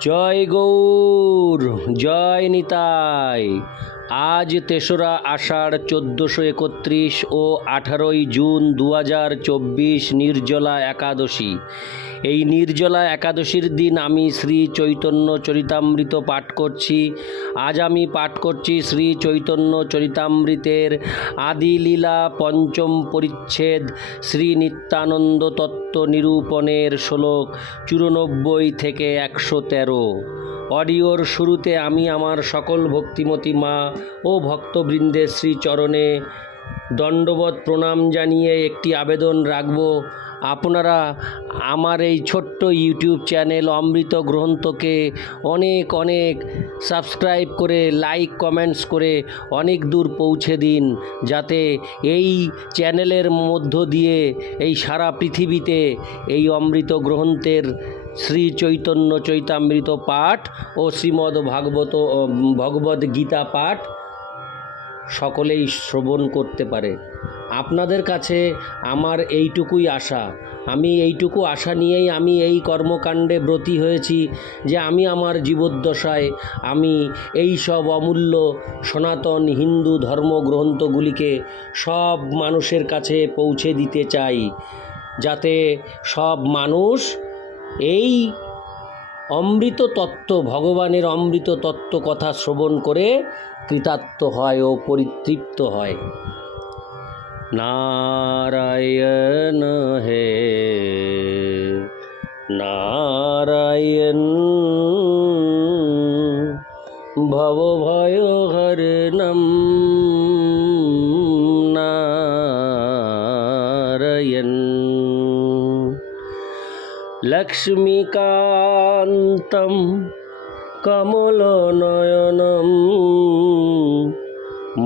জয় গৌর জয় নিতাই। আজ তেসরা আষাঢ় চোদ্দোশো একত্রিশ ও আঠারোই জুন দু হাজার চব্বিশ নির্জলা একাদশী। এই নির্জলা একাদশীর দিন আমি শ্রী চৈতন্য চরিতামৃত পাঠ করছি। আজ আমি পাঠ করছি শ্রী চৈতন্য চরিতামৃতের আদি লীলা পঞ্চম পরিচ্ছেদ শ্রী নিত্যানন্দ তত্ত্ব নিরূপণের শ্লোক চুরানব্বই থেকে একশো তেরো। অডিওর শুরুতে আমি আমার সকল ভক্তিমতী মা ও ভক্তবৃন্দের শ্রীচরণে দণ্ডবত প্রণাম জানিয়ে একটি আবেদন রাখব। আপনারা আমার এই ছোট্ট ইউটিউব চ্যানেল অমৃত গ্রন্থকে অনেক অনেক সাবস্ক্রাইব করে, লাইক, কমেন্টস করে অনেক দূর পৌঁছে দিন, যাতে এই চ্যানেলের মধ্য দিয়ে এই সারা পৃথিবীতে এই অমৃত গ্রন্থের শ্রী চৈতন্য চৈতামৃত পাঠ ও শ্রীমদ্ ভাগবত ভগবদ্ গীতা পাঠ সকলেই শ্রবণ করতে পারে। আপনাদের কাছে আমার এইটুকুই আশা। আমি এইটুকু আশা নিয়েই আমি এই কর্মকাণ্ডে ব্রতী হয়েছি যে আমি আমার জীবদ্দশায় আমি এই সব অমূল্য সনাতন হিন্দু ধর্মগ্রন্থগুলিকে সব মানুষের কাছে পৌঁছে দিতে চাই, যাতে সব মানুষ এই অমৃত তত্ত্ব ভগবানের অমৃত তত্ত্ব কথা শ্রবণ করে কৃতার্থ হয় ও পরিতৃপ্ত হয়। নারায়ণ হে, নারায়ণ ভব ভয় হরণম লক্ষ্মীকান্तं কমলনয়नं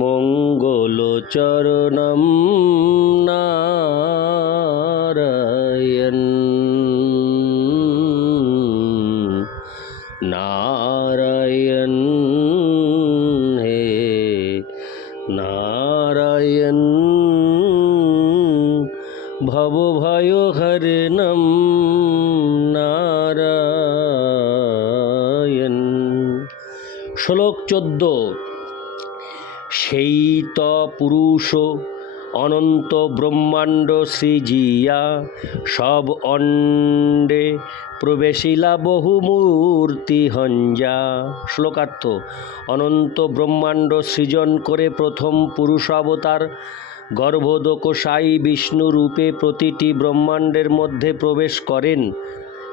মঙ্গলচরণম নারায়ণ শ্লোক চোদ্দ। সেই ত পুরুষ অনন্ত ব্রহ্মাণ্ড সৃজিয়া, সব অণ্ডে প্রবেশিলা বহু মূর্তি হঞ্জা। শ্লোকার্থ, অনন্ত ব্রহ্মাণ্ড সৃজন করে প্রথম পুরুষ অবতার গর্ভোদকসাই বিষ্ণু রূপে প্রতিটি ব্রহ্মাণ্ডের মধ্যে প্রবেশ করেন।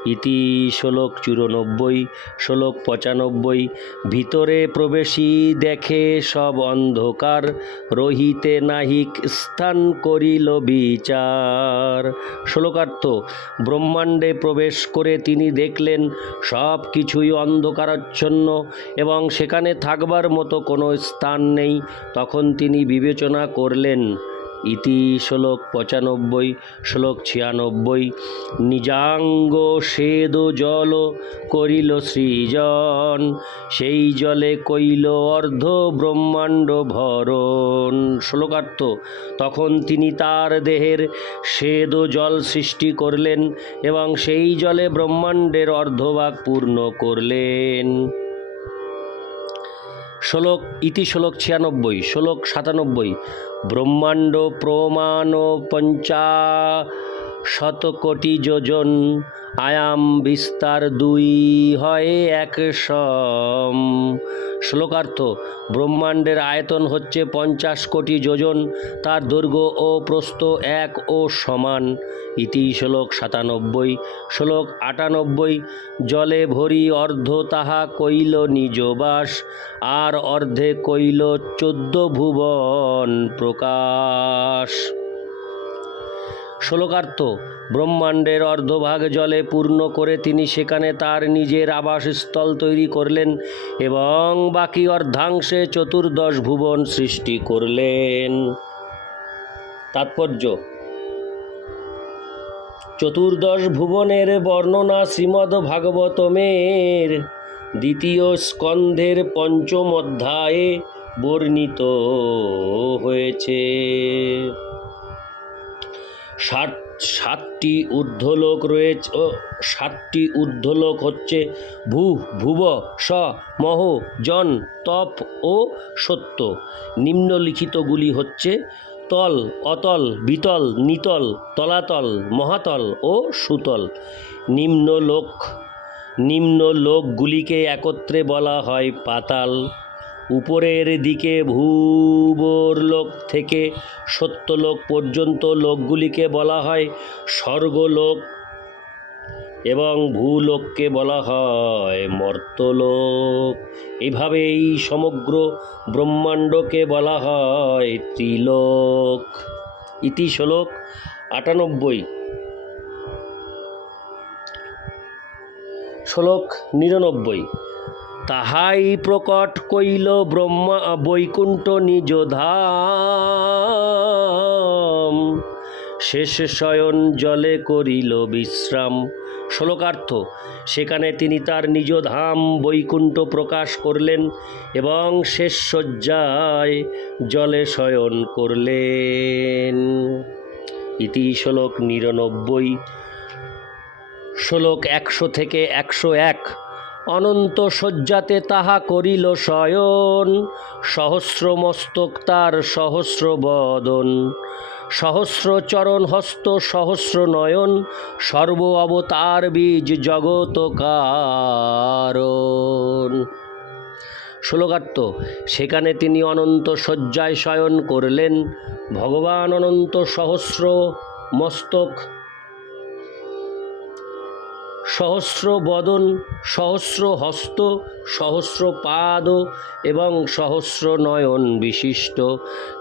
ইতি শ্লোক চুরানব্বই, শ্লোক পঁচানব্বই, ভিতরে প্রবেশী দেখে সব অন্ধকার, রহিতে নাহিক স্থান করিল বিচার। শ্লোকার্থ, ব্রহ্মাণ্ডে প্রবেশ করে তিনি দেখলেন সব কিছুই অন্ধকারাচ্ছন্ন এবং সেখানে থাকবার মতো কোনো স্থান নেই। তখন তিনি বিবেচনা করলেন ইতি শ্লোক পঁচানব্বই, শ্লোক ছিয়ানব্বই। নিজাঙ্গ সেদ জল করিল সৃজন, সেই জলে কইল অর্ধ ব্রহ্মাণ্ড ভরণ। শ্লোকার্থ, তখন তিনি তার দেহের সেদ জল সৃষ্টি করলেন এবং সেই জলে ব্রহ্মাণ্ডের অর্ধভাগ পূর্ণ করলেন। শ্লোক ইতি শ্লোক ছিয়ানব্বই শ্লোক সাতানব্বই। ব্রহ্মাণ্ড প্রমাণ পঞ্চা শত কোটি যোজন আয়াম বিস্তার দুই হয় এক সম। শ্লোকার্থ, ব্রহ্মাণ্ডের আয়তন হচ্ছে পঞ্চাশ কোটি যোজন, তার দৈর্ঘ্য ও প্রস্থ এক ও সমান। ইতি শ্লোক সাতানব্বই। শ্লোক আটানব্বই, জলে ভরি অর্ধ তাহা কইল নিজবাস আর অর্ধে কইল চোদ্দ ভুবন প্রকাশ। শ্লোকার্থ, ব্রহ্মাণ্ডের অর্ধভাগ জলে পূর্ণ করে তিনি সেখানে তার নিজের আবাসস্থল তৈরি করলেন এবং বাকি অর্ধাংশে চতুর্দশ ভুবন সৃষ্টি করলেন। তাৎপর্য, চতুর্দশ ভুবনের বর্ণনা শ্রীমদ্ ভাগবতমের দ্বিতীয় স্কন্ধের পঞ্চম অধ্যায়ে বর্ণিত হয়েছে। ষাট সাতটি ঊর্ধ্বলোক রয়েছে ও সাতটি ঊর্ধ্বলোক হচ্ছে ভূ, ভুব, স, মহ, জন, তপ ও সত্য। নিম্নলিখিতগুলি হচ্ছে তল, অতল, বিতল, নিতল, তলাতল, মহাতল ও সুতল। নিম্নলোক, নিম্নলোকগুলিকে একত্রে বলা হয় পাতাল। উপরের দিকে ভূবর লোক থেকে সত্যলোক পর্যন্ত লোকগুলিকে বলা হয় স্বর্গলোক এবং ভূলোককে বলা হয় মর্তলোক। এইভাবে এই সমগ্র ব্রহ্মাণ্ডকে বলা হয় ত্রিলোক। ইতি শ্লোক আটানব্বই। শ্লোক নিরানব্বই। তাহাই প্রকট কইল ব্রহ্মা, বৈকুণ্ঠ নিজ ধাম শেষ শয়ন জলে করিল বিশ্রাম। শ্লোকার্থ, সেখানে তিনি তার নিজ ধাম বৈকুণ্ঠ প্রকাশ করলেন এবং শেষ শয্যায় জলে শয়ন করলেন। ইতি শ্লোক নিরানব্বই। শ্লোক একশো থেকে একশো এক। অনন্ত শয্যাতে তাহা করিল শয়ন সহস্র মস্তক তার সহস্র বদন সহস্র চরণ হস্ত সহস্র নয়ন সর্ব অবতার বীজ জগত কারণ। শ্লোকার্থ, সেখানে তিনি অনন্ত শয্যায় শয়ন করলেন। ভগবান অনন্ত সহস্র মস্তক সহস্র বদন, সহস্র হস্ত, সহস্র পাদ এবং সহস্র নয়ন বিশিষ্ট।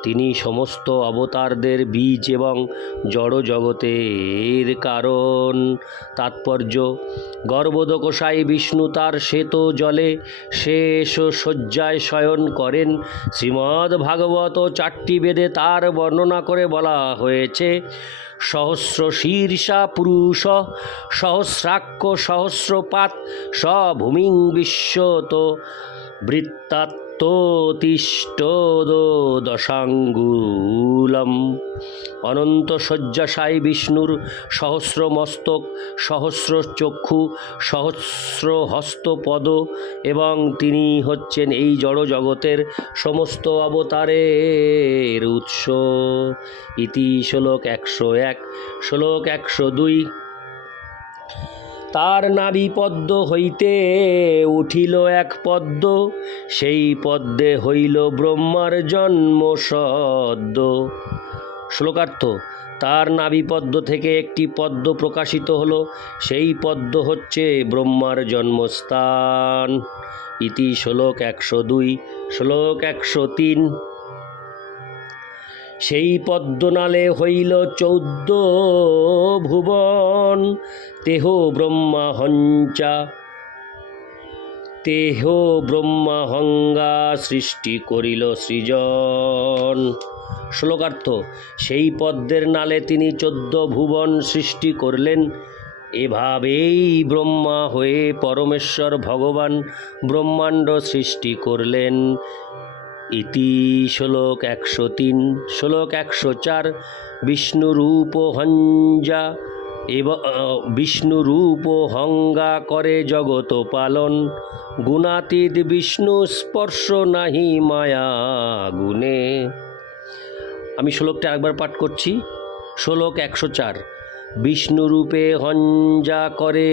তিনি সমস্ত অবতারদের বীজ এবং জড় জগতের কারণ। তাৎপর্য, গর্ভদকোষায় বিষ্ণু তার শ্বেত জলে শেষ শয্যায় শয়ন করেন। শ্রীমদ্ ভাগবত চারটি বেদে তার বর্ণনা করে বলা হয়েছে সহস্র শীর্ষা পুরুষ সহস্রাক্ষ সহস্রপাত সভূমিং বিশ্বত বিশ্বত বৃত্তাত্ততিষ্ঠদ দশাঙ্গুলম অনন্ত শয্যাশায়ী বিষ্ণুর সহস্র মস্তক সহস্র চক্ষু সহস্র হস্তপদ এবং তিনি হচ্ছেন এই জড় জগতের সমস্ত অবতারের উৎস। ইতি শ্লোক একশো এক, শ্লোক একশো দুই। তার নাভি পদ্ম হইতে উঠিল এক পদ্ম, সেই পদ্মে হইল ব্রহ্মার জন্ম সদ্য শ্লোকার্থ, তার নাভিপদ্ম থেকে একটি পদ্ম প্রকাশিত হলো, সেই পদ্ম হচ্ছে ব্রহ্মার জন্মস্থান। ইতি শ্লোক একশো দুই, শ্লোক একশো তিন। সেই পদ্মনালে হইল চৌদ্দ ভুবন। তেহ ব্রহ্মা হঞ্চা, তেহ ব্রহ্মা হঙ্গা সৃষ্টি করিল সৃজন। শ্লোকার্থ, সেই পদ্মের নালে তিনি চোদ্দ ভুবন সৃষ্টি করলেন। এভাবেই ব্রহ্মা হয়ে পরমেশ্বর ভগবান ব্রহ্মাণ্ড সৃষ্টি করলেন। ইতি শ্লোক একশো তিন, শ্লোক একশো চার বিষ্ণুরূপ হঞ্জা এব বিষ্ণুরূপ হঙ্গা করে জগত পালন। গুণাতীত বিষ্ণু স্পর্শ নাহি মায়া গুণে। আমি শ্লোকটা একবার পাঠ করছি। শ্লোক একশো চার, বিষ্ণুরূপে হঞ্জা করে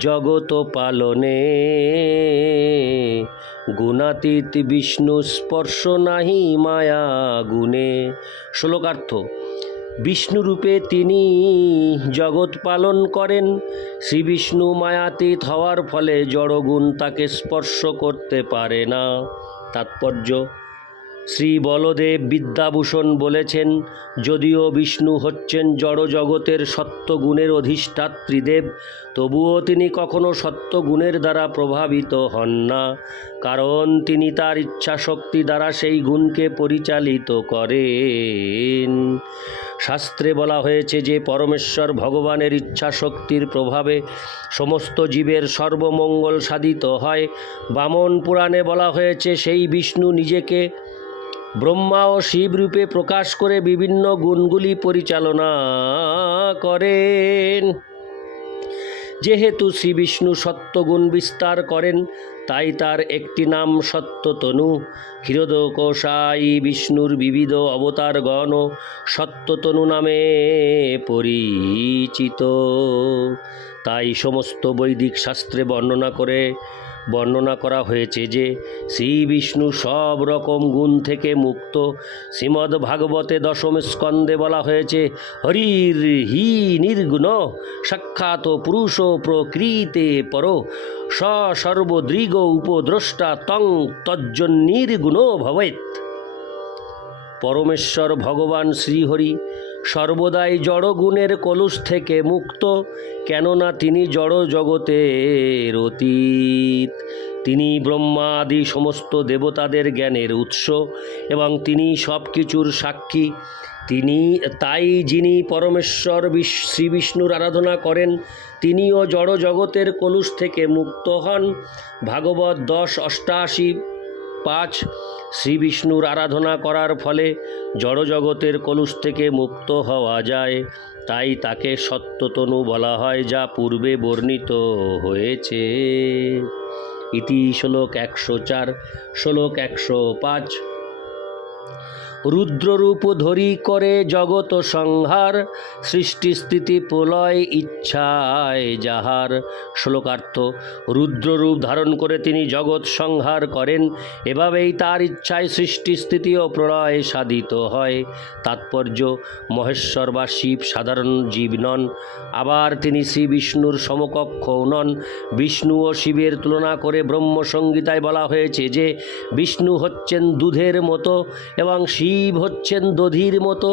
জগত পালনে। গুণাতীত বিষ্ণু স্পর্শ নাহি মায়া গুণে। শ্লোকার্থ, বিষ্ণুরূপে তিনি জগৎ পালন করেন। শ্রী বিষ্ণু মায়াতীত হওয়ার ফলে জড়গুণ তাকে স্পর্শ করতে পারে না। তাৎপর্য শ্রী বলদেব বিদ্যাভূষণ বলেছেন, যদিও বিষ্ণু হচ্ছেন জড় জগতের সত্যগুণের অধিষ্ঠাত্রীদেব তবুও তিনি কখনো সত্যগুণের দ্বারা প্রভাবিত হন না, কারণ তিনি তার ইচ্ছাশক্তি দ্বারা সেই গুণকে পরিচালিত করেন। শাস্ত্রে বলা হয়েছে যে, পরমেশ্বর ভগবানের ইচ্ছা শক্তির প্রভাবে সমস্ত জীবের সর্বমঙ্গল সাধিত হয়। বামন পুরাণে বলা হয়েছে, সেই বিষ্ণু নিজেকে ব্রহ্মা ও শিব রূপে প্রকাশ করে বিভিন্ন গুণগুলি পরিচালনা করেন। যেহেতু শ্রী বিষ্ণু সত্যগুণ বিস্তার করেন, তাই তার একটি নাম সত্যতনু। ক্ষীরোদকোষাই বিষ্ণুর বিবিধ অবতারগণ সত্যতনু নামে পরিচিত। তাই সমস্ত বৈদিক শাস্ত্রে বর্ণনা করে বর্ণনা করা হয়েছে যে শ্রী বিষ্ণু সব রকম গুণ থেকে মুক্ত। শ্রীমদ্ ভাগবতে দশম স্কন্দে বলা হয়েছে, হরির হি নির্গুণ, সাক্ষাৎ পুরুষ প্রকৃতে পর। সর্বদৃগ উপদ্রষ্টা তং তজ্জন্নির্গুণ ভবেত পরমেশ্বর ভগবান শ্রীহরি সর্বদাই জড়গুণের কলুষ থেকে মুক্ত, কেননা তিনি জড় জগতের অতীত। তিনি ব্রহ্মা আদি সমস্ত দেবতাদের জ্ঞানের উৎস এবং তিনি সব কিছুর সাক্ষী। তিনি তাই যিনি পরমেশ্বর শ্রী বিষ্ণুর আরাধনা করেন, তিনিও জড় জগতের কলুষ থেকে মুক্ত হন। ভাগবত দশ অষ্টাশি পাঁচ শ্রী বিষ্ণুর আরাধনা করার ফলে জড়জগতের কলুষ থেকে মুক্ত হওয়া যায়। তাই তাকে সত্যতনু বলা হয়, যা পূর্বে বর্ণিত হয়েছে। ইতি শ্লোক একশো চার, শ্লোক একশো পাঁচ। রুদ্ররূপ ধরি করে জগত সংহার, সৃষ্টি স্থিতি প্রলয় ইচ্ছায় যাহার। শ্লোকার্থ, রুদ্ররূপ ধারণ করে তিনি জগৎ সংহার করেন, এভাবেই তার ইচ্ছায় সৃষ্টি স্থিতি ও প্রলয় সাধিত হয়। তাৎপর্য, মহেশ্বর বা শিব সাধারণ জীব নন, আবার তিনি শ্রী বিষ্ণুর সমকক্ষও নন। বিষ্ণু ও শিবের তুলনা করে ব্রহ্মসংগীতায় বলা হয়েছে যে, বিষ্ণু হচ্ছেন দুধের মতো এবং শিব হচ্ছেন দধির মতো।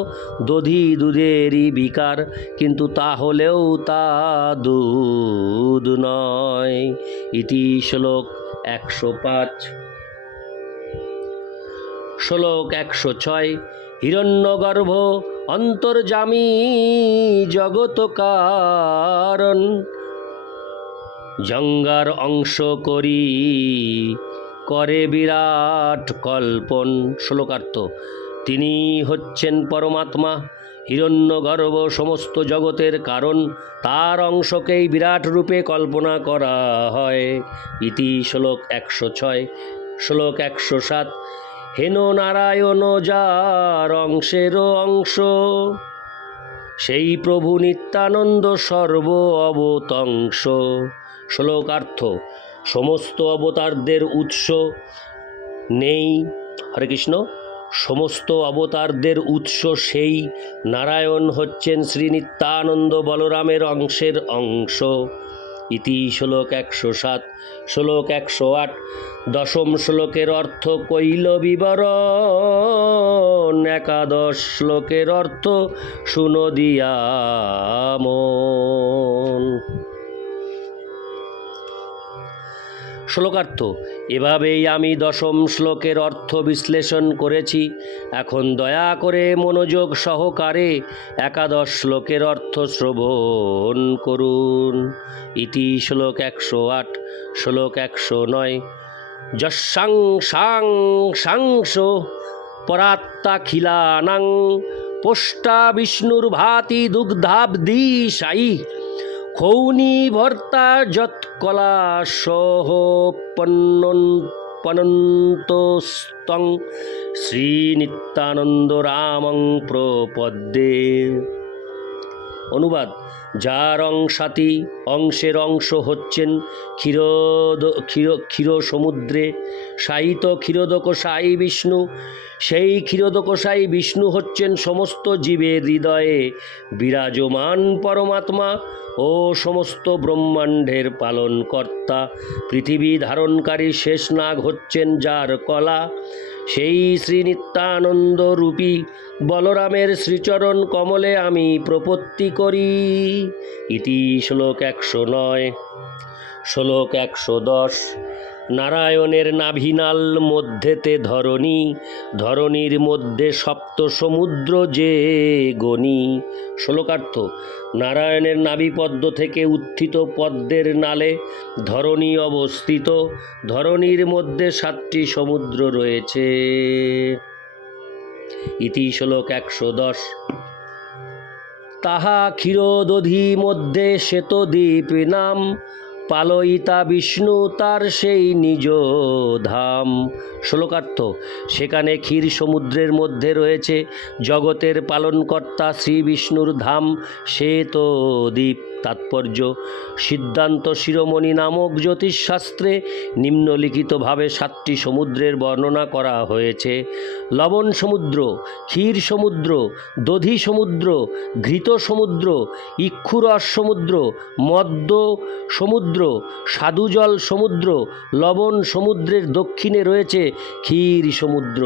দধি দুধেরই বিকার, কিন্তু তা হলেও তা দুধ নয়। ইতি শ্লোক একশো পাঁচ। শ্লোক একশো ছয়, হিরণ্যগর্ভ অন্তর্জামী জগত কারণ জঙ্গার অংশ করি, করে বিরাট কল্পন। শ্লোকার্থ তিনি হচ্ছেন পরমাত্মা। হিরণ্যগর্ভ সমস্ত জগতের কারণ। তার অংশকেই বিরাট রূপে কল্পনা করা হয়। ইতি শ্লোক একশো ছয়, শ্লোক একশো সাত। হেন নারায়ণ যার অংশেরও অংশ, সেই প্রভু নিত্যানন্দ সর্ব অবতংশ। শ্লোকার্থ, সমস্ত অবতারদের উৎস নেই। হরে কৃষ্ণ। সমস্ত অবতারদের উৎস সেই। নারায়ণ হচ্ছেন শ্রী নিত্যানন্দ বলরামের অংশের অংশ। ইতি শ্লোক একশো সাত, শ্লোক একশো আট, দশম শ্লোকের অর্থ কৈল বিবরণ। একাদশ শ্লোকের অর্থ শুনো দিয়া শ্লোকার্থ, এভাবেই আমি দশম শ্লোকের অর্থ বিশ্লেষণ করেছি। এখন দয়া করে মনোযোগ সহকারে একাদশ শ্লোকের অর্থ শ্রবণ করুন। ইতি শ্লোক একশো আট, শ্লোক একশো নয়, যশাং সাং সাংস পরাত্তাখিলানাং পোষ্টা বিষ্ণুর ভাতি দুগ্ধাব্দি সাই খৌনি ভর্তা যৎকলা সহ পন্নন শ্রীনিত্যানন্দ শ্রী রামং প্রপদ্যে। অনুবাদ। যার অংশাতি অংশের অংশ হচ্ছেন ক্ষীরদ, ক্ষীর ক্ষীর সমুদ্রে সাহিত ক্ষীরোদকসাই বিষ্ণু। সেই ক্ষীরোদকসাই বিষ্ণু হচ্ছেন সমস্ত জীবের হৃদয়ে বিরাজমান পরমাত্মা ও সমস্ত ব্রহ্মাণ্ডের পালনকর্তা। পৃথিবী ধারণকারী শেষনাগ হচ্ছেন যার কলা। সেই শ্রীনিত্যানন্দ রূপী বলরামের শ্রীচরণ কমলে আমি প্রপত্তি করি। ইতি শ্লোক একশো নয়। শ্লোক একশো দশ। নারায়ণের নাভিনাল মধ্যেতে ধরণী, ধরণীর মধ্যে সপ্ত সমুদ্র যে গণি। শ্লোকার্থ, নারায়ণের নাভিপদ্ম থেকে উত্থিত পদ্মের নালে ধরণী অবস্থিত, ধরণীর মধ্যে সাতটি সমুদ্র রয়েছে। ইতি শ্লোক একশো দশ। তাহা ক্ষীরদধি মধ্যে শ্বেতদ্বীপ নাম পালয়িতা বিষ্ণু তার সেই নিজ ধাম। শ্লোকার্থ, সেখানে ক্ষীর সমুদ্রের মধ্যে রয়েছে জগতের পালনকর্তা শ্রী বিষ্ণুর ধাম শ্বেতদ্বীপ তাৎপর্য। সিদ্ধান্ত শিরোমণি নামক জ্যোতিষশাস্ত্রে নিম্নলিখিতভাবে সাতটি সমুদ্রের বর্ণনা করা হয়েছে। লবণ সমুদ্র, ক্ষীর সমুদ্র, দধি সমুদ্র, ঘৃত সমুদ্র, ইক্ষুরস সমুদ্র, মদ্য সমুদ্র, সাধুজল সমুদ্র, লবণ সমুদ্রের দক্ষিণে রয়েছে ক্ষীর সমুদ্র,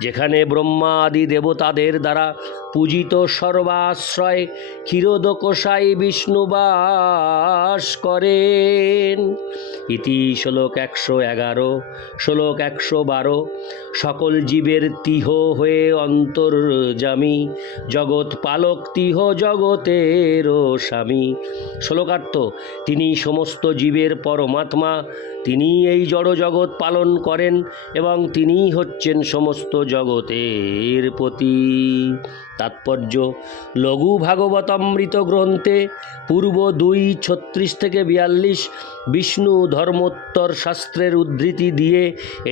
যেখানে ব্রহ্মা আদি দেবতাদের দ্বারা পূজিত সর্বাশ্রয় ক্ষীরোদকষাই বিষ্ণু বাস করেন। ইতি শ্লোক একশো এগারো, শ্লোক একশো বারো, সকল জীবের তিহ হয়ে অন্তর্জামী জগৎ পালক তিহ জগতেরও স্বামী। শ্লোকার্থ, তিনি সমস্ত জীবের পরমাত্মা, তিনি এই জড় জগৎ পালন করেন এবং তিনিই হচ্ছেন সমস্ত জগতের পতি তাৎপর্য। লঘু ভাগবতামৃত গ্রন্থে পূর্ব দুই ছত্রিশ থেকে বিয়াল্লিশ বিষ্ণু ধর্মোত্তর শাস্ত্রের উদ্ধৃতি দিয়ে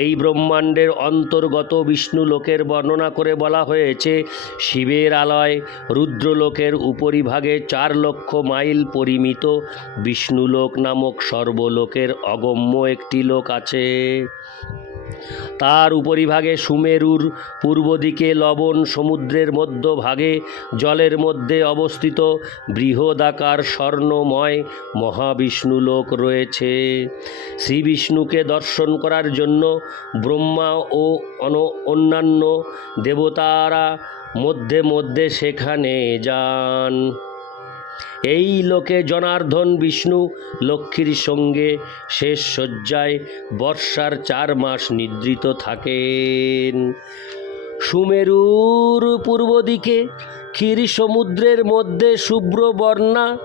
এই ব্রহ্মাণ্ডের অন্তর্গত বিষ্ণু লোকের বর্ণনা করে বলা হয়েছে, শিবের আলয় রুদ্রলোকের উপরিভাগে চার লক্ষ মাইল পরিমিত বিষ্ণুলোক নামক সর্বলোকের অগম্য একটি লোক আছে। তার উপরিভাগে সুমেরুর পূর্ব দিকে লবণ সমুদ্রের মধ্যভাগে, জলের মধ্যে অবস্থিত বৃহদাকার স্বর্ণময় মহাবিষ্ণুলোক রয়েছে। শ্রী বিষ্ণুকে দর্শন করার জন্য ব্রহ্মা ও অন- অন্যান্য দেবতারা মধ্যে মধ্যে সেখানে যান। এই লোকে জনার্দন বিষ্ণু, লক্ষ্মীর সঙ্গে শেষ শয্যায় বর্ষার চার মাস নিদ্রিত থাকেন। সুমেরুর পূর্ব দিকে ক্ষীর সমুদ্রের মধ্যে শুভ্র বর্ণা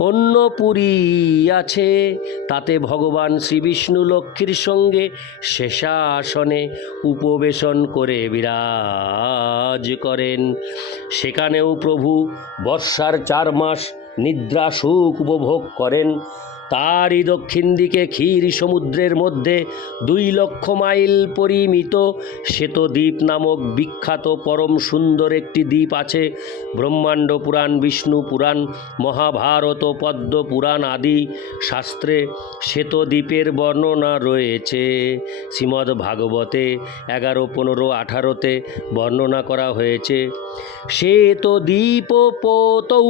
অন্য পুরী আছে। তাতে ভগবান শ্রীবিষ্ণু লক্ষ্মীর সঙ্গে শেষাসনে উপবেশন করে বিরাজ করেন। সেখানেও প্রভু বর্ষার চার মাস নিদ্রা সুখ উপভোগ করেন। তারই দক্ষিণ দিকে ক্ষীর সমুদ্রের মধ্যে দুই লক্ষ মাইল পরিমিত শ্বেতদ্বীপ নামক বিখ্যাত পরম সুন্দর একটি দ্বীপ আছে। ব্রহ্মাণ্ড পুরাণ, বিষ্ণু পুরাণ, মহাভারত পদ্ম পুরাণ আদি শাস্ত্রে শ্বেতদ্বীপের বর্ণনা রয়েছে। শ্রীমদ্ ভাগবতে এগারো, পনেরো, আঠারোতে বর্ণনা করা হয়েছে শ্বেতদ্বীপ পোতৌ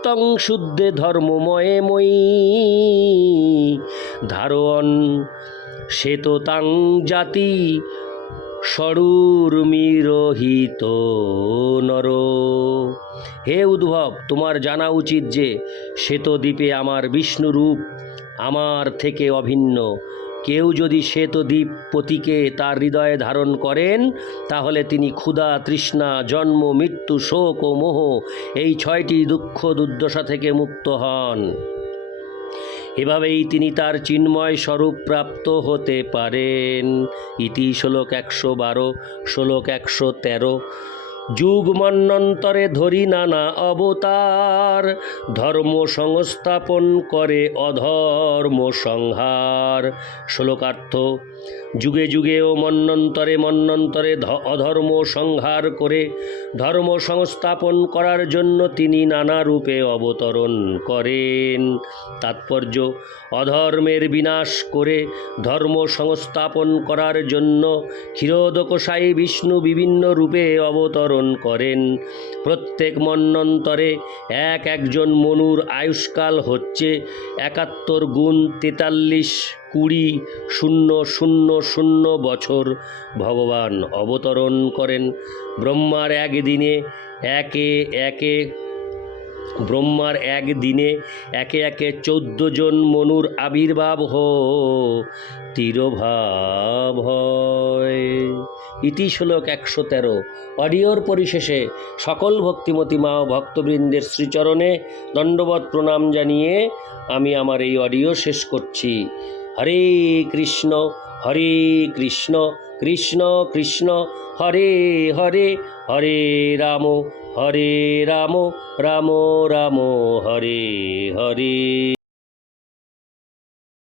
চিত্তং শুদ্ধে ধর্মময়ে মই। ধারণ শ্বেততাং জাতি স্বরূর্মিরহিত নর। হে উদ্ভব, তোমার জানা উচিত যে শ্বেতদ্বীপে আমার বিষ্ণুরূপ, আমার থেকে অভিন্ন। কেউ যদি শ্বেতদ্বীপ পতিকে তার হৃদয়ে ধারণ করেন, তাহলে তিনি ক্ষুধা, তৃষ্ণা, জন্ম, মৃত্যু, শোক ও মোহ এই ছয়টি দুঃখ দুর্দশা থেকে মুক্ত হন। এভাবেই তিনি তার চিন্ময় স্বরূপ প্রাপ্ত হতে পারেন। ইতি শ্লোক একশো বারো, শ্লোক একশো তেরো যুগ মন্বন্তরে ধরি নানা অবতার, ধর্ম সংস্থাপন করে অধর্ম সংহার। শ্লোকার্থ, যুগে যুগে ও মন্বন্তরে ধ- অধর্ম সংহার করে ধর্ম সংস্থাপন করার জন্য তিনি নানা রূপে অবতরণ করেন। তাৎপর্য, অধর্মের বিনাশ করে ধর্ম সংস্থাপন করার জন্য ক্ষীরোদকসায়ী বিষ্ণু বিভিন্ন রূপে অবতরণ করেন। প্রত্যেক মন্বন্তরে এক একজন মনুর আয়ুষ্কাল হচ্ছে একাত্তর গুণ তেতাল্লিশ কুড়ি শূন্য শূন্য শূন্য বছর। ভগবান অবতরণ করেন। ব্রহ্মার একদিনে একে একে, ব্রহ্মার একদিনে একে একে চোদ্দ জন মনুর আবির্ভাব হো তিরোভাব হয়। ইতি শ্লোক একশো তেরো। অডিওর পরিশেষে সকল ভক্তিমতী মা ও ভক্তবৃন্দের শ্রীচরণে দণ্ডবত প্রণাম জানিয়ে আমি আমার এই অডিও শেষ করছি। হরে কৃষ্ণ হরে কৃষ্ণ কৃষ্ণ কৃষ্ণ, হরে হরে হরে রাম হরে রাম রাম রাম, হরে হরে।